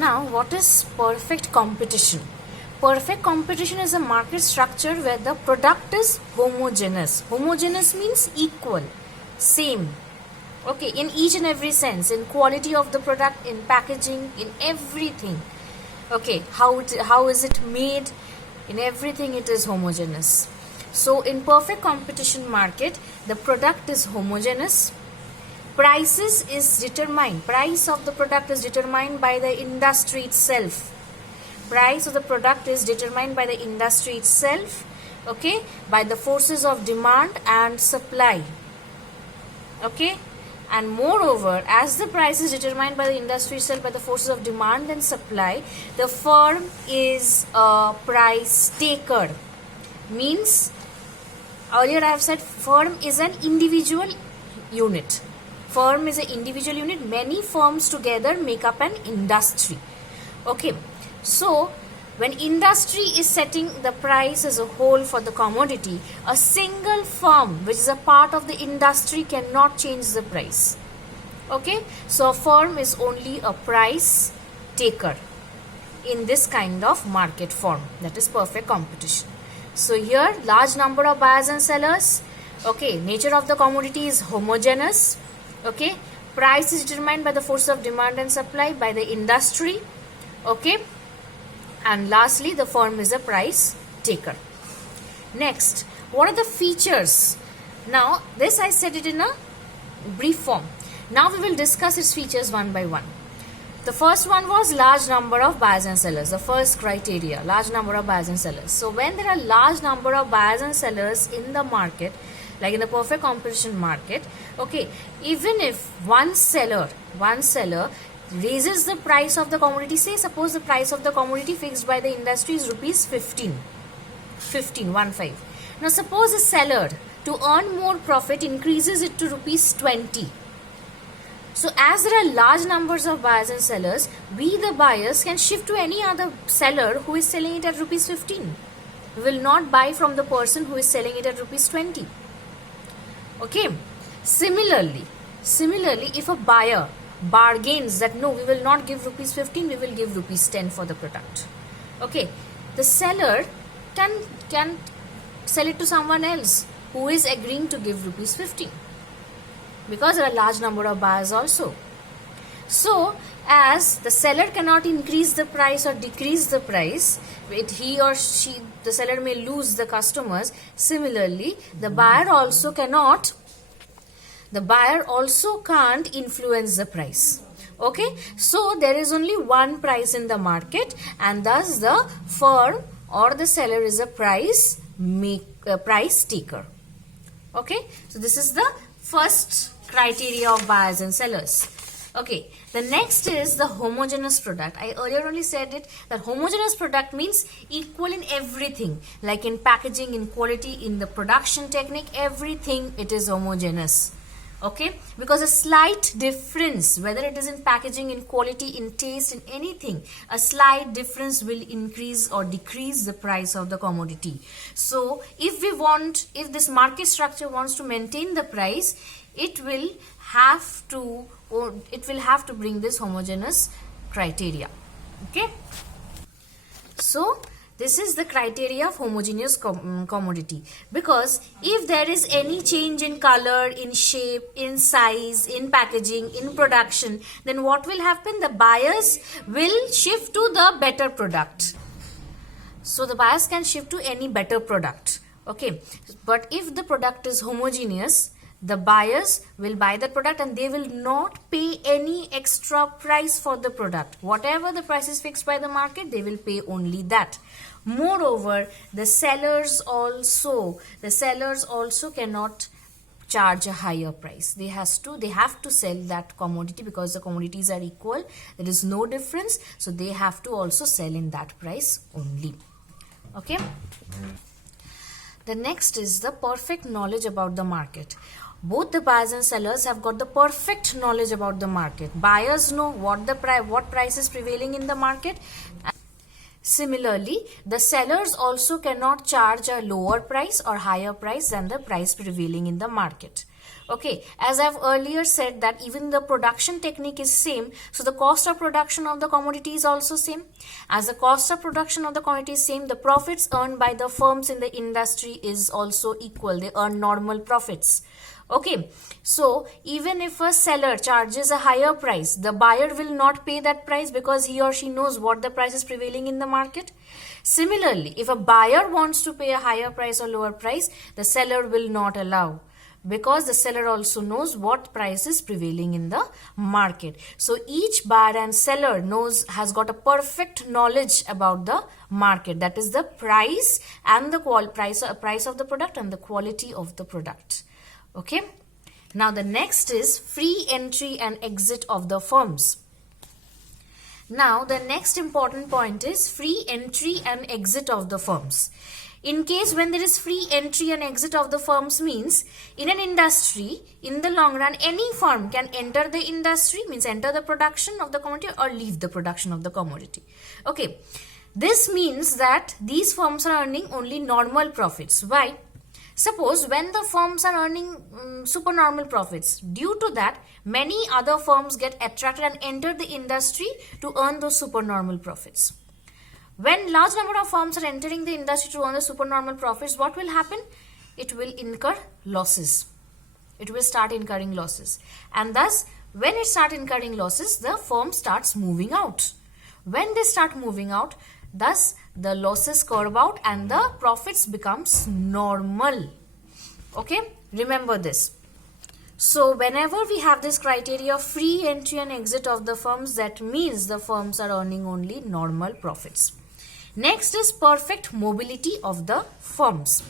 Now, what is perfect competition? Perfect competition is a market structure where the product is homogeneous. Homogeneous means equal, same. Okay, in each and every sense, in quality of the product, in packaging, in everything. Okay, how is it made? In everything it is homogeneous. So in perfect competition market, the product is homogeneous. Price of the product is determined by the industry itself. Price of the product is determined by the industry itself, okay, by the forces of demand and supply. Okay, and moreover, as the price is determined by the industry itself by the forces of demand and supply, the firm is a price taker. Means, earlier I have said firm is an individual unit. Firm is an individual unit. Many firms together make up an industry. Okay, so when industry is setting the price as a whole for the commodity, a single firm which is a part of the industry cannot change the price. Okay, so a firm is only a price taker in this kind of market form, that is perfect competition. So here, large number of buyers and sellers. Okay, nature of the commodity is homogeneous. Okay, price is determined by the force of demand and supply by the industry. Okay, and lastly, the firm is a price taker. Next, what are the features? Now, this I said it in a brief form. Now we will discuss its features one by one. The first one was large number of buyers and sellers. The first criteria, large number of buyers and sellers. So when there are large number of buyers and sellers in the market, like in the perfect competition market, okay, even if one seller raises the price of the commodity, say suppose the price of the commodity fixed by the industry is rupees 15. Now suppose a seller, to earn more profit, increases it to rupees 20. So as there are large numbers of buyers and sellers, we the buyers can shift to any other seller who is selling it at rupees 15. We will not buy from the person who is selling it at rupees 20. Okay. Similarly, if a buyer bargains that no, we will not give rupees 15, we will give rupees 10 for the product. Okay, the seller can sell it to someone else who is agreeing to give rupees 15, because there are large number of buyers also. So as the seller cannot increase the price or decrease the price, he or she, the seller may lose the customers. Similarly, the buyer also can't influence the price. Okay, so there is only one price in the market, and thus the firm or the seller is a price taker. Okay, so this is the first criteria of buyers and sellers. Okay, the next is the homogeneous product. I earlier only said it, that homogeneous product means equal in everything, like in packaging, in quality, in the production technique, everything it is homogeneous. Okay, because a slight difference, whether it is in packaging, in quality, in taste, in anything, a slight difference will increase or decrease the price of the commodity. So if this market structure wants to maintain the price, it will have to bring this homogeneous criteria. Okay, so this is the criteria of homogeneous commodity, because if there is any change in color, in shape, in size, in packaging, in production, then what will happen? The buyers will shift to the better product. So the buyers can shift to any better product. Okay, but if the product is homogeneous, the buyers will buy the product and they will not pay any extra price for the product. Whatever the price is fixed by the market, they will pay only that. Moreover, the sellers also cannot charge a higher price. They have to sell that commodity, because the commodities are equal. There is no difference. So they have to also sell in that price only. Okay. The next is the perfect knowledge about the market. Both the buyers and sellers have got the perfect knowledge about the market. Buyers know what price is prevailing in the market. Similarly, the sellers also cannot charge a lower price or higher price than the price prevailing in the market. Okay, as I've earlier said that even the production technique is same, so the cost of production of the commodity is also same. As the cost of production of the commodity is same, the profits earned by the firms in the industry is also equal. They earn normal profits. Okay, so even if a seller charges a higher price, the buyer will not pay that price because he or she knows what the price is prevailing in the market. Similarly, if a buyer wants to pay a higher price or lower price, the seller will not allow, because the seller also knows what price is prevailing in the market. So each buyer and seller has got a perfect knowledge about the market, that is the price and the price of the product and the quality of the product. Okay, now the next is free entry and exit of the firms. Now the next important point is free entry and exit of the firms. In case when there is free entry and exit of the firms means, in an industry, in the long run, any firm can enter the industry, means enter the production of the commodity or leave the production of the commodity. Okay, this means that these firms are earning only normal profits. Why? Suppose when the firms are earning supernormal profits, due to that, many other firms get attracted and enter the industry to earn those supernormal profits. When large number of firms are entering the industry to earn the supernormal profits, what will happen? It will incur losses. It will start incurring losses. And thus, when it starts incurring losses, the firm starts moving out. When they start moving out, thus the losses curve out and the profits becomes normal. Okay, remember this. So whenever we have this criteria of free entry and exit of the firms, that means the firms are earning only normal profits. Next is perfect mobility of the firms.